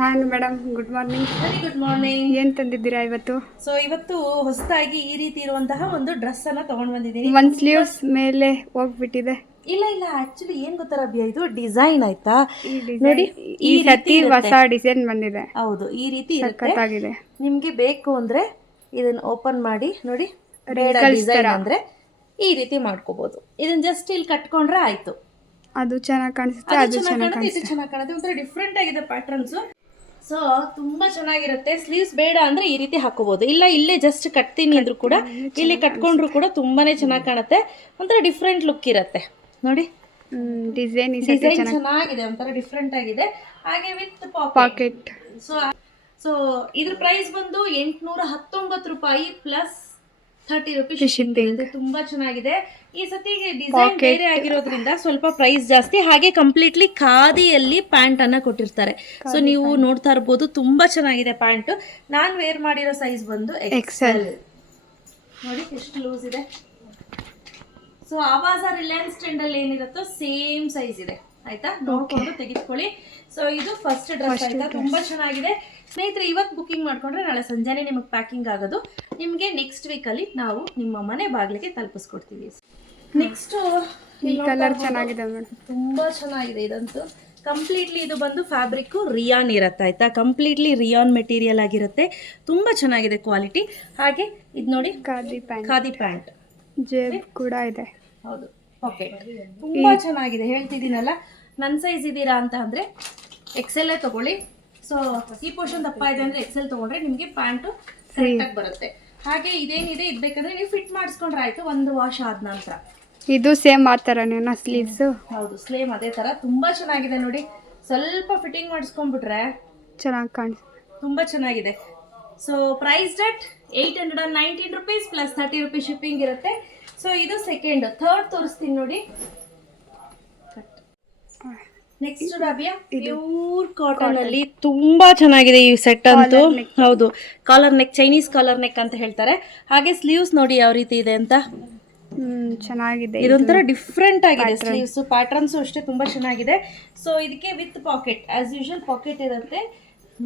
ನಾನು madam good morning. Very good morning. ಏನು ತಂದಿದ್ದೀರಾ ಇವತ್ತು? ಸೊ ಇವತ್ತು ಹೊಸದಾಗಿ ಈ ರೀತಿ ಇರುವಂತಹ ಒಂದು ಡ್ರೆಸ್ ಅನ್ನ ತಗೊಂಡ್ ಬಂದಿದ್ದೀನಿ. ಒಂದು ಸ್ಲೀವ್ಸ್ ಮೇಲೆ ಹೋಗ್ಬಿಟ್ಟಿದೆ. ಇಲ್ಲ ಆಕ್ಚುಲಿ ಏನ್ ಗೊತ್ತಾ ರಬ್ಯಾ, ಇದು ಡಿಸೈನ್ ಆಯ್ತಾ ನೋಡಿ, ಈ ಸತಿ ಹೊಸ ಡಿಸೈನ್ ಬಂದಿದೆ. ಹೌದು, ಈ ರೀತಿ ಸಖತ್ತಾಗಿದೆ. ನಿಮ್ಗೆ ಬೇಕು ಅಂದ್ರೆ ಇದನ್ನ ಓಪನ್ ಮಾಡಿ ನೋಡಿ. ಬೇಡ ಡಿಸೈನ್ ಅಂದ್ರೆ ಈ ರೀತಿ ಮಾಡ್ಕೋಬಹುದು. ಇದನ್ನ ಜಸ್ಟ್ ಇಲ್ಲಿ ಕಟ್ಕೊಂಡ್ರೆ ಆಯ್ತು. ಅದು ಚೆನ್ನಾಗಿ ಕಾಣಿಸುತ್ತೆ, ಅದು ಚೆನ್ನಾಗಿ ಕಾಣಿಸುತ್ತೆ, ಇದು ಚೆನ್ನಾಗಿ ಕಾಣುತ್ತೆ. ಒಂಥರ ಡಿಫ್ರೆಂಟ್ ಆಗಿದೆ ಪ್ಯಾಟರ್ನ್ಸ್. ಸೊ ತುಂಬಾ ಚೆನ್ನಾಗಿರುತ್ತೆ. ಸ್ಲೀವ್ಸ್ ಬೇಡ ಅಂದ್ರೆ ಈ ರೀತಿ ಹಾಕೋಬಹುದು, ಇಲ್ಲ ಇಲ್ಲೇ ಜಸ್ಟ್ ಕಟ್ತೀನಿ ಅಂದ್ರೂ ಕೂಡ, ಇಲ್ಲಿ ಕಟ್ಕೊಂಡ್ರು ಕೂಡ ತುಂಬಾನೇ ಚೆನ್ನಾಗಿ ಕಾಣುತ್ತೆ. ಒಂಥರ ಡಿಫ್ರೆಂಟ್ ಲುಕ್ ಇರುತ್ತೆ ನೋಡಿ. ಡಿಸೈನ್ ಚೆನ್ನಾಗಿದೆ, ಒಂಥರ ಡಿಫ್ರೆಂಟ್ ಆಗಿದೆ. ಹಾಗೆ ವಿತ್ ಪಾಕೆಟ್. ಸೊ ಇದ್ರ ಪ್ರೈಸ್ ಬಂದು 819 ರೂಪಾಯಿ ಪ್ಲಸ್ 30 ರೂಪೀಸ್ ಶಿಪ್ಪಿಂಗ್. ತುಂಬಾ ಚೆನ್ನಾಗಿದೆ. ಈ ಸತಿ ಡಿಸೈನ್ ಬೇರೆ ಆಗಿರೋದ್ರಿಂದ ಸ್ವಲ್ಪ ಪ್ರೈಸ್ ಜಾಸ್ತಿ. ಹಾಗೆ ಕಂಪ್ಲೀಟ್ಲಿ ಖಾದಿಯಲ್ಲಿ ಪ್ಯಾಂಟ್ ಅನ್ನ ಕೊಟ್ಟಿರ್ತಾರೆ. ಸೊ ನೀವು ನೋಡ್ತಾ ಇರ್ಬೋದು, ತುಂಬಾ ಚೆನ್ನಾಗಿದೆ ಪ್ಯಾಂಟ್. ನಾನ್ ವೇರ್ ಮಾಡಿರೋ ಸೈಜ್ ಬಂದು ಎಕ್ಸೆಲ್. ನೋಡಿ ಎಷ್ಟು ಲೂಸ್ ಇದೆ. ಸೊ ಆವಾಜ ರಿಲಯನ್ಸ್ ಟ್ರೆಂಡ್ ಅಲ್ಲಿ ಏನಿರುತ್ತೋ ಸೇಮ್ ಸೈಜ್ ಇದೆ ಆಯ್ತಾ, ನೋಡ್ಕೊಂಡು ತೆಗೆದುಕೊಳ್ಳಿ. ಸೊ ಇದು ಫಸ್ಟ್ ಡ್ರೆಸ್ ಆಯ್ತಾ, ತುಂಬಾ ಚೆನ್ನಾಗಿದೆ. ಸ್ನೇಹಿತರೆ, ಇವತ್ತು ಬುಕಿಂಗ್ ಮಾಡ್ಕೊಂಡ್ರೆ ನಾಳೆ ಸಂಜೆನೆ ನಿಮಗೆ ಪ್ಯಾಕಿಂಗ್ ಆಗೋದು. ನಿಮಗೆ ನೆಕ್ಸ್ಟ್ ವೀಕಲ್ಲಿ ನಾವು ನಿಮ್ಮ ಮನೆ ಬಾಗಿಲಿಗೆ ತಲುಪಿಸ್ಕೊಡ್ತೀವಿ. ನೆಕ್ಸ್ಟ್ ಕಲರ್ ಚೆನ್ನಾಗಿದೆ ಮೇಡಮ್, ತುಂಬಾ ಚೆನ್ನಾಗಿದೆ. ಇದಂತೂ ಕಂಪ್ಲೀಟ್ಲಿ ಇದು ಬಂದು ಫ್ಯಾಬ್ರಿಕ್ ರಿಯಾನ್ ಇರುತ್ತೆ ಆಯ್ತಾ, ಕಂಪ್ಲೀಟ್ಲಿ ರಿಯಾನ್ ಮೆಟೀರಿಯಲ್ ಆಗಿರುತ್ತೆ. ತುಂಬಾ ಚೆನ್ನಾಗಿದೆ ಕ್ವಾಲಿಟಿ. ಹಾಗೆ ಇದು ನೋಡಿ, ಖಾದಿ ಪ್ಯಾಂಟ್ ಜೇಬ್ ಕೂಡ ಇದೆ. ಹೌದು, ಓಕೆ, ತುಂಬಾ ಚೆನ್ನಾಗಿದೆ. ಹೇಳ್ತಿದ್ದೀನಲ್ಲ, ನನ್ನ ಸೈಜ್ ಇದ್ದೀರಾ ಅಂತ ಅಂದ್ರೆ ಎಕ್ಸೆಲ್ಲೇ ತಗೊಳ್ಳಿ. ಸೊ ಈ ಪೋರ್ಷನ್ ದಪ್ಪ ಇದೆ ಅಂದ್ರೆ ಎಕ್ಸೆಲ್ ತಗೊಂಡ್ರೆ ನಿಮಗೆ ಪ್ಯಾಂಟು ಕರೆಕ್ಟಾಗಿ ಬರುತ್ತೆ. ಹಾಗೆ ಇದೇನಿದೆ, ಇದು ಬೇಕಂದ್ರೆ ನೀವು ಫಿಟ್ ಮಾಡಿಸ್ಕೊಂಡ್ರೆ ಆಯ್ತು ಒಂದು ವಾಶ್ ಆದ ನಂತರ. ಇದು ಸೇಮ್ ಆ ಥರನೇನಾ ಸ್ಲೀವ್ಸ್? ಹೌದು, ಸೇಮ್ ಅದೇ ಥರ. ತುಂಬಾ ಚೆನ್ನಾಗಿದೆ ನೋಡಿ. ಸ್ವಲ್ಪ ಫಿಟ್ಟಿಂಗ್ ಮಾಡಿಸ್ಕೊಂಡ್ಬಿಟ್ರೆ ಚೆನ್ನಾಗಿ ಕಾಣಿಸುತ್ತೆ, ತುಂಬಾ ಚೆನ್ನಾಗಿದೆ. So price debt 819 rupees plus 30 rupees shipping ಇರುತ್ತೆ. ಸೊ ಇದು ಸೆಕೆಂಡ್. ಥರ್ಡ್ ತೋರಿಸ್ತೀನಿ ನೋಡಿ. ನೆಕ್ಸ್ಟ್ ರಾಬಿಯಾ, ಪ್ಯೂರ್ ಕಾಟನ್ ಅಲ್ಲಿ ತುಂಬಾ ಚೆನ್ನಾಗಿದೆ ಈ ಸೆಟ್ ಅಂತೂ. ಹೌದು, collar neck, Chinese collar neck ಅಂತ ಹೇಳ್ತಾರೆ. ಹಾಗೆ ಸ್ಲೀವ್ಸ್ ನೋಡಿ ಯಾವ ರೀತಿ ಇದೆ ಅಂತ. ಚೆನ್ನಾಗಿದೆ. ಇದೊಂಥರ ಡಿಫ್ರೆಂಟ್ ಆಗಿದೆ ಸ್ಲೀವ್ಸ್. ಪ್ಯಾಟರ್ನ್ಸ್ ಅಷ್ಟೇ ತುಂಬಾ ಚೆನ್ನಾಗಿದೆ. ಸೊ ಇದಕ್ಕೆ with pocket, as usual pocket ಇರುತ್ತೆ.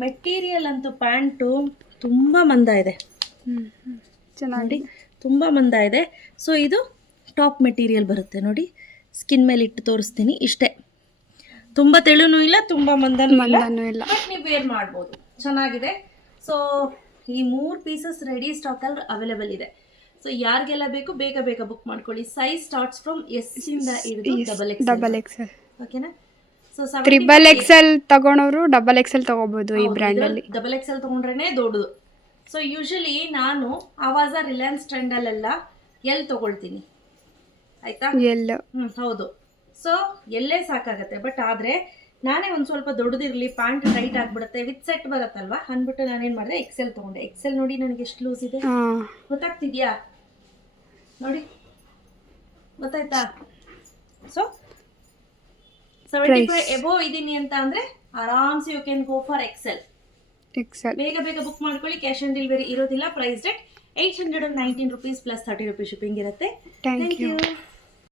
ಮೆಟೀರಿಯಲ್ ಅಂತೂ ಪ್ಯಾಂಟು ತುಂಬಾ ಮಂದ ಇದೆ, ಚೆನ್ನಾಗಿ ತುಂಬಾ ಮಂದ ಇದೆ. ಸೊ ಇದು ಟಾಪ್ ಮೆಟೀರಿಯಲ್ ಬರುತ್ತೆ ನೋಡಿ. ಸ್ಕಿನ್ ಮೇಲೆ ಇಟ್ಟು ತೋರಿಸ್ತೀನಿ. ಇಷ್ಟೇ, ತುಂಬಾ ತೆಳುನೂ ಇಲ್ಲ, ತುಂಬಾ ಮಂದನೂ ಇಲ್ಲ. ಬಟ್ ನೀವು ವೇರ್ ಮಾಡ್ಬೋದು, ಚೆನ್ನಾಗಿದೆ. ಸೊ ಈ 3 ಪೀಸಸ್ ರೆಡಿ ಸ್ಟಾಕಲ್ಲಿ ಅವೈಲೇಬಲ್ ಇದೆ. ಸೊ ಯಾರಿಗೆಲ್ಲ ಬೇಕು ಬೇಗ ಬೇಗ ಬುಕ್ ಮಾಡ್ಕೊಳ್ಳಿ. ಸೈಜ್ ಸ್ಟಾರ್ಟ್ಸ್ ಫ್ರಮ್ ಎಸ್ ಇಂದ ಹಿಡಿದು ಡಬಲ್ ಎಕ್ಸೆಲ್. ಓಕೆನಾ? ಸೊ ಟ್ರಿಬಲ್ ಎಕ್ಸೆಲ್ ತಗೊಂಡವರು ಡಬಲ್ ಎಕ್ಸೆಲ್ ತಗೋಬಹುದು. ಈ ಬ್ರ್ಯಾಂಡ್ ಅಲ್ಲಿ ಡಬಲ್ ಎಕ್ಸೆಲ್ ತಗೊಂಡ್ರೇನೆ ದೊಡ್ಡದು. ಸೊ ಯೂಶಲಿ ನಾನು ಆವಾಜ ರಿಲಯನ್ಸ್ ಟ್ರೆಂಡ್ ಅಲ್ಲೆಲ್ಲ ಎಲ್ ತಗೊಳ್ತೀನಿ ಆಯ್ತಾ. ಹೌದು. ಸೊ ಎಲ್ಲೇ ಸಾಕಾಗತ್ತೆ. ಬಟ್ ಆದ್ರೆ ನಾನೇ ಒಂದ್ ಸ್ವಲ್ಪ ದೊಡ್ಡದಿರ್ಲಿ, ಪ್ಯಾಂಟ್ ಟೈಟ್ ಆಗ್ಬಿಡುತ್ತೆ, ವಿತ್ ಸೆಟ್ ಬರುತ್ತಲ್ವಾ ಅಂದ್ಬಿಟ್ಟು ನಾನೇನ್ ಮಾಡಿದೆ, ಎಕ್ಸೆಲ್ ತಗೊಂಡೆ. ಎಕ್ಸೆಲ್ ನೋಡಿ ನನಗೆ ಎಷ್ಟು ಲೂಸ್ ಇದೆ ಗೊತ್ತಾಗ್ತಿದ್ಯಾ ನೋಡಿ, ಗೊತ್ತಾಯ್ತಾ? ಸೊ 75 ಎಬೋವ್ ಇದೀನಿ ಅಂತ ಅಂದ್ರೆ ಆರಾಮ್ಸೆ you can go for XL. ಬೇಗ ಬೇಗ ಬುಕ್ ಮಾಡ್ಕೊಳ್ಳಿ. ಕ್ಯಾಶ್ ಆನ್ ಡೆಲಿವರಿ ಇರೋದಿಲ್ಲ. Price debt 819 rupees plus 30 rupees shipping ಇರುತ್ತೆ. Thank you.